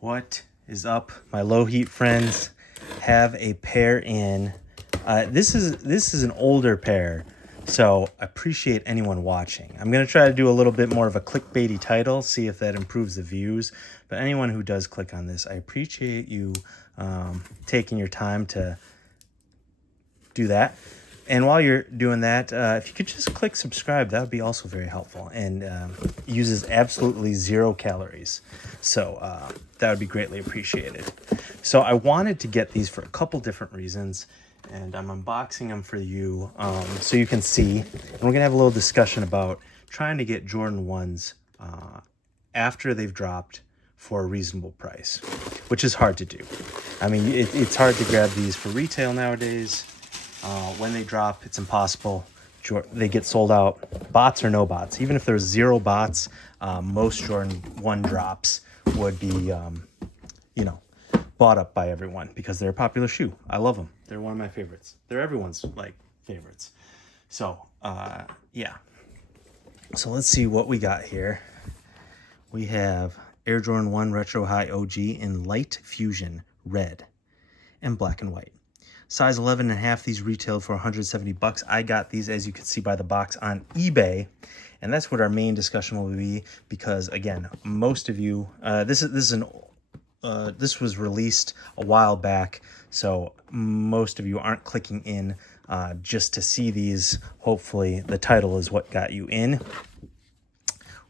What is up, my Lowheat friends? Have a pair in. This is an older pair, so I appreciate anyone watching. I'm gonna try to do a little bit more of a clickbaity title, see if that improves the views. But anyone who does click on this, I appreciate you taking your time to do that. And while you're doing that, if you could just click subscribe, that would be also very helpful, and uses absolutely 0 calories. So that would be greatly appreciated. So I wanted to get these for a couple different reasons, and I'm unboxing them for you so you can see. And we're gonna have a little discussion about trying to get Jordan 1's after they've dropped for a reasonable price, which is hard to do. I mean, it's hard to grab these for retail nowadays. When they drop, it's impossible. They get sold out, bots or no bots. Even if there's 0 bots, most Jordan 1 drops would be, bought up by everyone because they're a popular shoe. I love them. They're one of my favorites. They're everyone's favorites. So, yeah. So let's see what we got here. We have Air Jordan 1 Retro High OG in light fusion red and black and white. Size 11.5, these retailed for 170 bucks. I got these, as you can see by the box, on eBay, and that's what our main discussion will be, because again, most of you, this was released a while back, so most of you aren't clicking in just to see these. Hopefully the title is what got you in.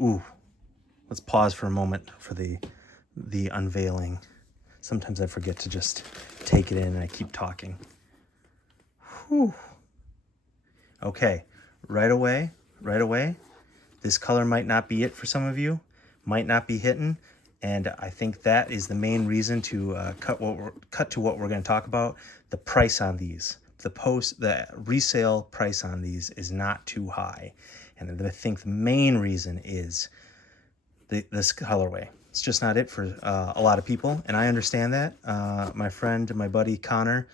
Ooh, let's pause for a moment for the unveiling. Sometimes I forget to just take it in and I keep talking. Whew. Okay, right away, this color might not be it for some of you, might not be hitting, and I think that is the main reason to cut to what we're going to talk about. The price on these, the resale price on these is not too high, and I think the main reason is this colorway. It's just not it for a lot of people, and I understand that. My friend, my buddy Connor,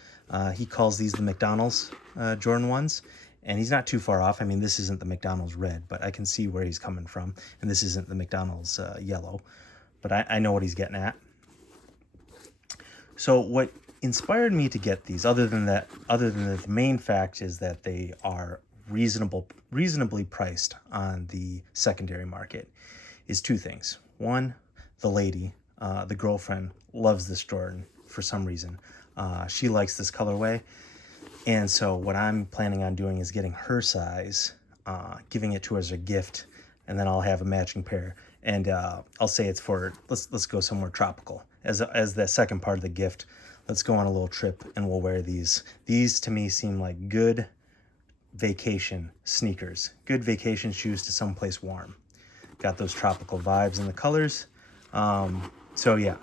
he calls these the McDonald's Jordan 1's, and he's not too far off. I mean, this isn't the McDonald's red, but I can see where he's coming from, and this isn't the McDonald's yellow, but I know what he's getting at. So what inspired me to get these, other than the main fact, is that they are reasonably priced on the secondary market, is 2 things. One, the lady, the girlfriend, loves this Jordan for some reason. She likes this colorway, and so what I'm planning on doing is getting her size, giving it to her as a gift, and then I'll have a matching pair. And I'll say it's for, let's go somewhere tropical as the second part of the gift. Let's go on a little trip and we'll wear these. These to me seem like good vacation sneakers, good vacation shoes to someplace warm. Got those tropical vibes in the colors. So yeah.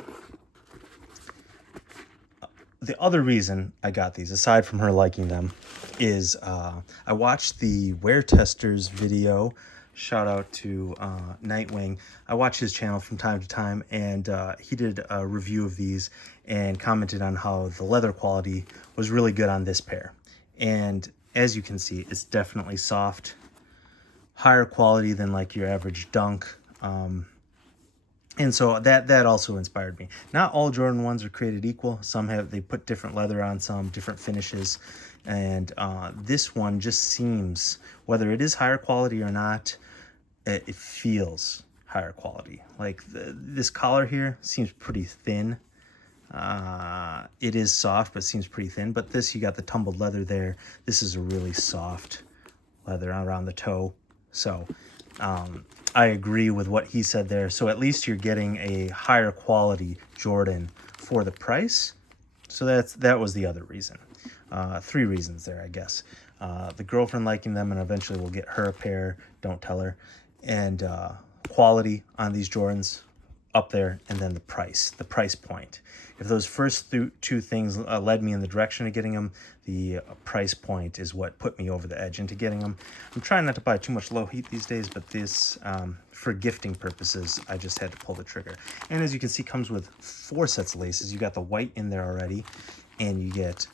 The other reason I got these, aside from her liking them, is I watched the Wear Testers video. Shout out to Nightwing. I watch his channel from time to time, and he did a review of these and commented on how the leather quality was really good on this pair. And as you can see, it's definitely soft, higher quality than like your average Dunk. And so that also inspired me. Not all Jordan 1's are created equal. Some they put different leather on some, different finishes. And this one just seems, whether it is higher quality or not, it feels higher quality. Like this collar here seems pretty thin. It is soft, but seems pretty thin. But this, you got the tumbled leather there. This is a really soft leather around the toe. So I agree with what he said there. So at least you're getting a higher quality Jordan for the price. So that was the other reason. 3 reasons there, I guess. The girlfriend liking them, and eventually we'll get her a pair, don't tell her. And quality on these Jordans up there, and then the price point. If those first 2 things led me in the direction of getting them, the price point is what put me over the edge into getting them. I'm trying not to buy too much Lowheat these days, but this, for gifting purposes, I just had to pull the trigger. And as you can see, comes with 4 sets of laces. You got the white in there already, and you get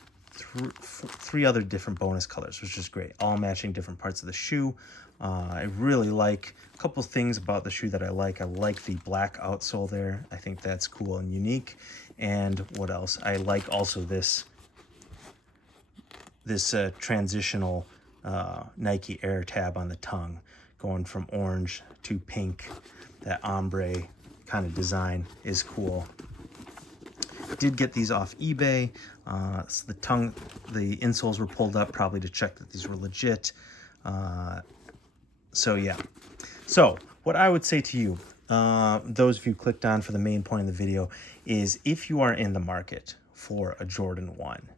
three other different bonus colors, which is great, all matching different parts of the shoe. I really like a couple things about the shoe that I like. I like the black outsole there. I think that's cool and unique. And what else? I like also this transitional Nike Air tab on the tongue, going from orange to pink. That ombre kind of design is cool. Did get these off eBay. So the insoles were pulled up probably to check that these were legit. So yeah. So what I would say to you, those of you clicked on for the main point of the video, is if you are in the market for a Jordan 1,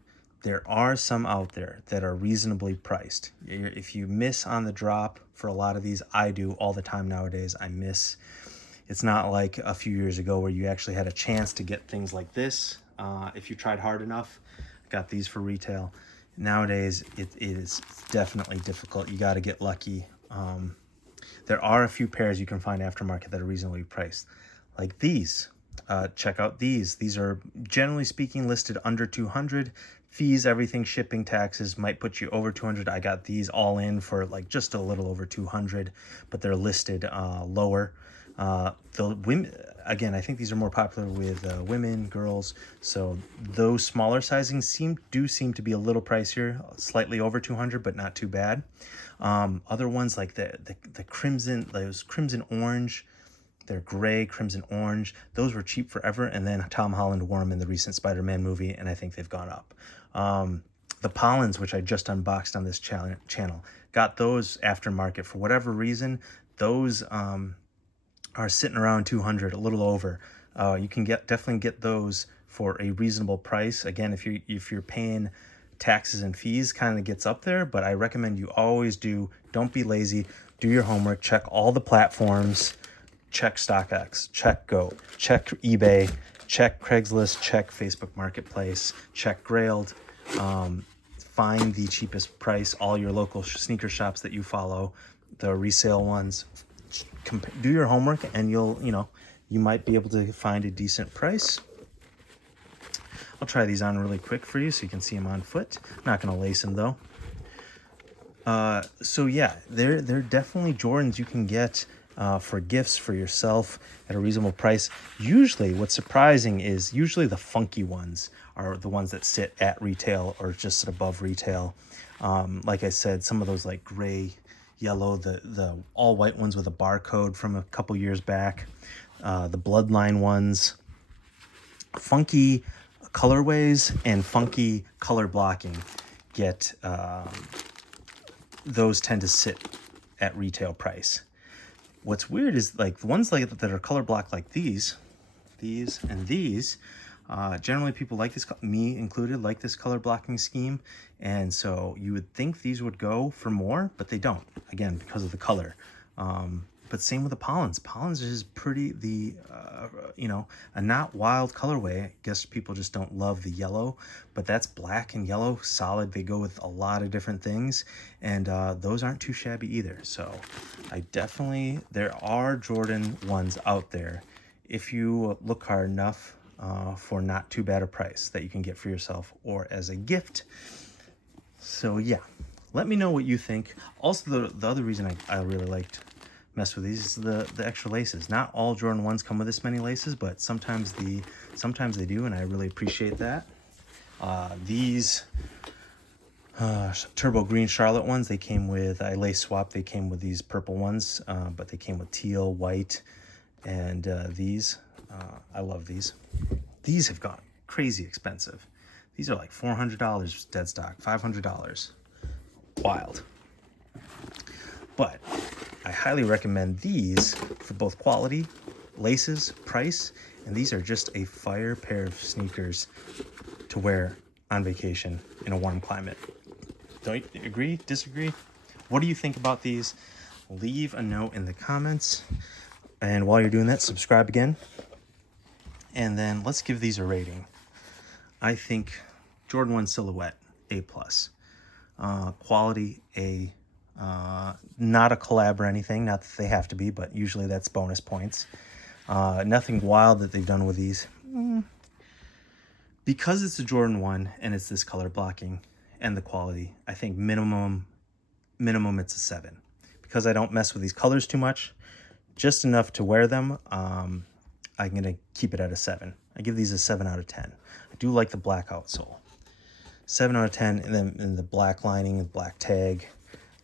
there are some out there that are reasonably priced. If you miss on the drop for a lot of these, I do all the time nowadays. I miss. It's not like a few years ago where you actually had a chance to get things like this. If you tried hard enough, got these for retail. Nowadays, it is definitely difficult. You got to get lucky. There are a few pairs you can find aftermarket that are reasonably priced. Like these. Check out these. These are, generally speaking, listed under 200. Fees, everything, shipping, taxes might put you over 200. I got these all in for like just a little over 200, but they're listed lower. The women, again, I think these are more popular with women, girls. So those smaller sizings do seem to be a little pricier, slightly over 200, but not too bad. Other ones like the crimson, those crimson orange, they're gray, crimson orange. Those were cheap forever. And then Tom Holland wore them in the recent Spider-Man movie, and I think they've gone up. The Pollens, which I just unboxed on this channel, got those aftermarket for whatever reason. Those are sitting around 200, a little over. You can definitely get those for a reasonable price. Again, if you're paying taxes and fees, kind of gets up there, but I recommend you always don't be lazy, do your homework, check all the platforms, check StockX, check Go, check eBay, check Craigslist, check Facebook Marketplace, check Grailed, find the cheapest price, all your local sneaker shops that you follow, the resale ones. Do your homework, and you might be able to find a decent price. I'll try these on really quick for you so you can see them on foot. I'm not going to lace them though. So yeah, they're definitely Jordans you can get for gifts for yourself at a reasonable price. Usually what's surprising is usually the funky ones are the ones that sit at retail or just above retail. Like I said, some of those like gray, yellow, the all white ones with a barcode from a couple years back, the bloodline ones, funky colorways and funky color blocking get those tend to sit at retail price. What's weird is like the ones like that are color blocked, like these and these. Generally people like this, me included, like this color blocking scheme, and so you would think these would go for more, but they don't, again, because of the color. But same with the Pollens. Pollens is pretty, a not wild colorway. I guess people just don't love the yellow, but that's black and yellow, solid. They go with a lot of different things, and those aren't too shabby either. So there are Jordan 1s out there if you look hard enough, for not too bad a price that you can get for yourself or as a gift. So yeah, let me know what you think. Also, the other reason I really liked mess with these is the extra laces. Not all Jordan 1s come with this many laces, but sometimes they do, and I really appreciate that. These turbo green Charlotte ones, they came with, I lace swapped, they came with these purple ones, but they came with teal, white, and these. I love these. These have gone crazy expensive. These are like $400 dead stock, $500. Wild. But I highly recommend these for both quality, laces, price, and these are just a fire pair of sneakers to wear on vacation in a warm climate. Don't you agree? Disagree? What do you think about these? Leave a note in the comments. And while you're doing that, subscribe again. And then let's give these a rating. I think Jordan 1 silhouette, A+. Quality, A. Not a collab or anything, not that they have to be, but usually that's bonus points. Nothing wild that they've done with these. Because it's a Jordan 1 and it's this color blocking and the quality, I think minimum it's a 7. Because I don't mess with these colors too much, just enough to wear them, I'm gonna keep it at a 7. I give these a 7 out of 10. I do like the black outsole. 7 out of 10, and then in the black lining and black tag.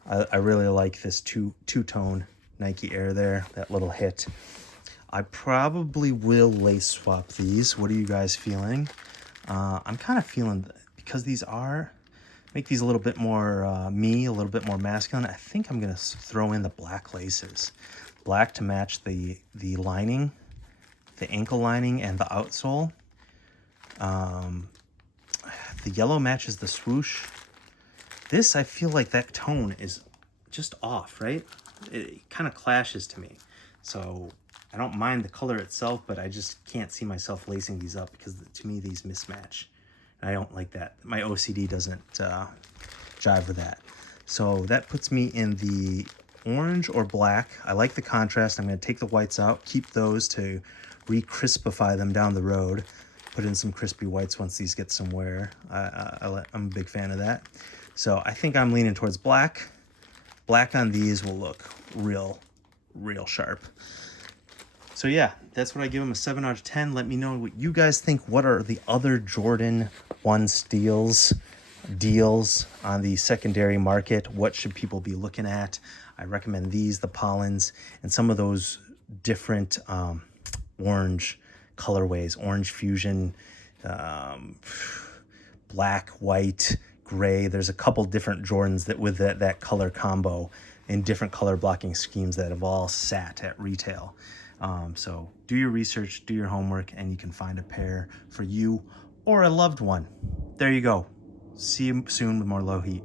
I really like this two-tone Nike Air there, that little hit. I probably will lace swap these. What are you guys feeling? I'm kind of feeling, because these make these a little bit more me, a little bit more masculine. I think I'm gonna throw in the black laces. Black to match the lining, the ankle lining and the outsole. The yellow matches the swoosh. This, I feel like that tone is just off, right? It kind of clashes to me. So I don't mind the color itself, but I just can't see myself lacing these up because to me these mismatch. And I don't like that. My OCD doesn't jive with that. So that puts me in the orange or black. I like the contrast. I'm going to take the whites out, keep those to re-crispify them down the road. Put in some crispy whites once these get some wear. I'm a big fan of that. So I think I'm leaning towards black. Black on these will look real sharp. So yeah, that's what I give them, a 7 out of 10. Let me know what you guys think. What are the other Jordan 1's deals on the secondary market? What should people be looking at? I recommend these, the Pollens, and some of those different orange colorways, orange fusion, black, white, gray. There's a couple different Jordans that with that color combo in different color blocking schemes that have all sat at retail. So do your research, do your homework, and you can find a pair for you or a loved one. There you go. See you soon with more Lowheat.